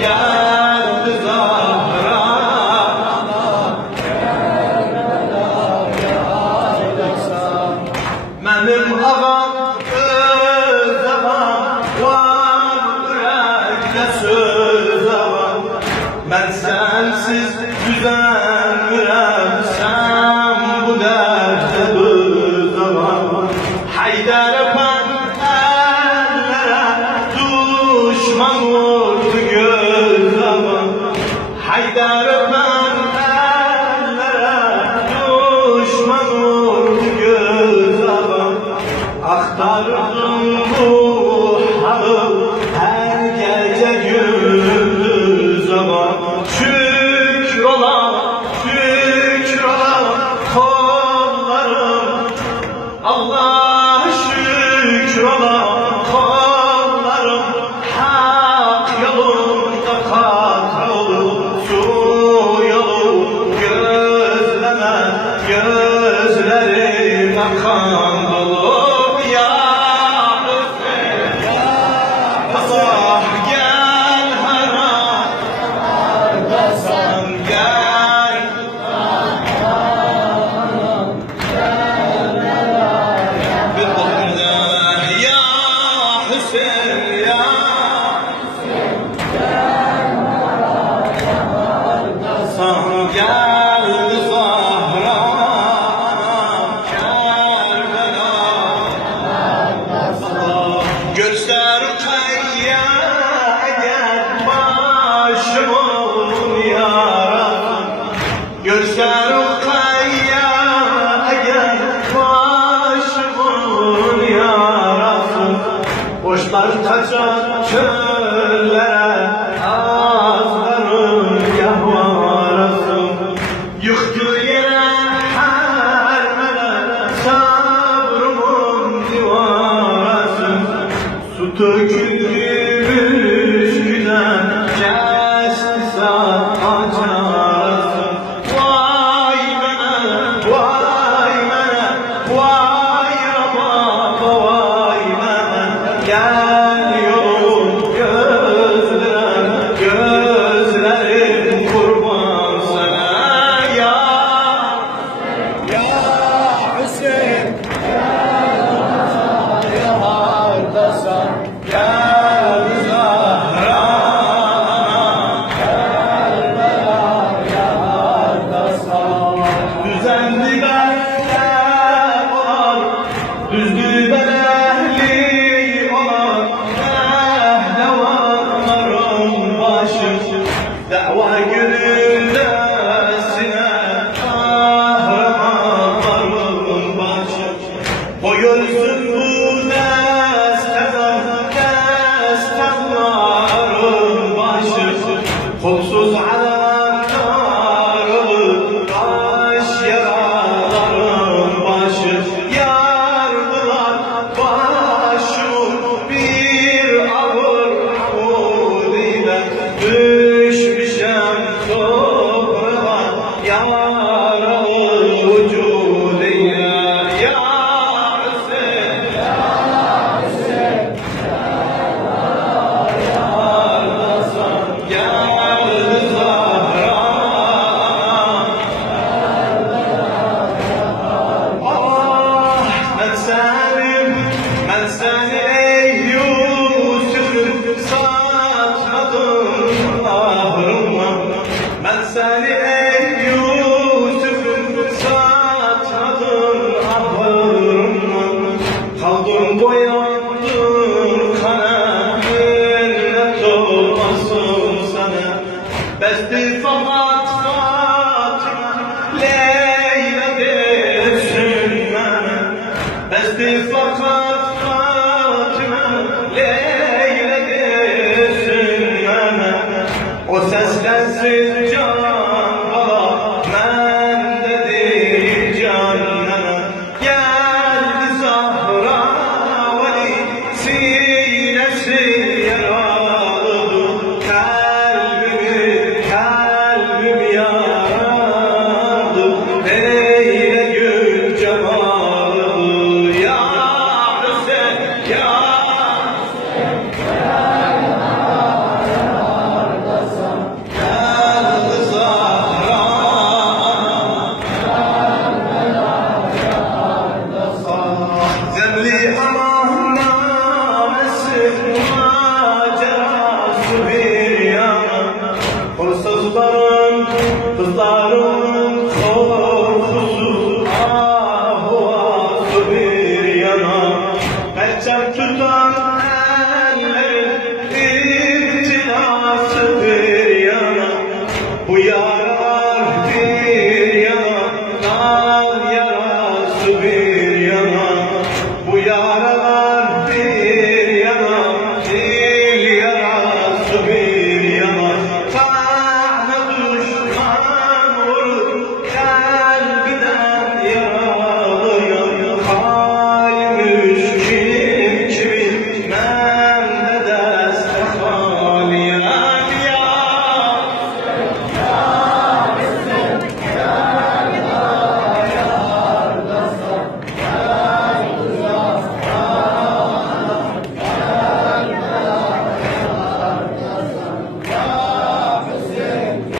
geldi Zahra. Benim ağam öz ağam, var yürekte söz ağam. Ben sensiz düzenmirem, sen bu derde öz ağam. Haydar öpen ellere düşman vurdu göz ağam. Haydar öpen ellere düşman vurdu göz ağam. Aktardım bu halı her gece gündüz ama şükür ola kollarım. Allah şükür ola kollarım. Hak yolunda kahrolur, su yolu gözleme, gözlerim akan dolu. Allah gel harasan gel. Bir bakırda ya Hüseyin ya harasan gel Zahra Kerbela. Göster kayya eğer başımın yarasın. Göster kayya eğer başımın yarasın. Boşlar kaçar çöllere, azların yahvarasın. Yıktı yere her mele, sabrımın divarasın. Su döküldü üstüne, kesti saçarasın. Vay bana, vay bana, vay baba, vay bana. Gel yolum gözlerim kurban sana ya Hüseyin. Yardasan gel Zahra Kerbela yardasan. Düzenli bende olan, düzlü belehli olan pehlevanların başı. Dava günündesine kahramanların başı. Boyulsun bu destanların başı. Kolsuz alanların baş yaraların başı. Yardılar başımı bir ağır havul ile. Düşmüşem toprağa yaralı vücud ile. Ya Hüseyin, yardasan gel Zahra. Ah ben seni ey Yusuf satmadım ahırıma. Ben seni ey Yusuf satmadım ahırıma. Kaldım boyandım kana, minnet olmasın sana. Besti fakat Fatıma Leyla desin bana. Besti fakat Fatıma Leyla desin bana. O seslensin can bala, mende değil canana. Geldi Zahra veli, sinesi yaralı. Kalbim yaralı. Neyle gül cemalı ya Hüseyin ya yıldızlar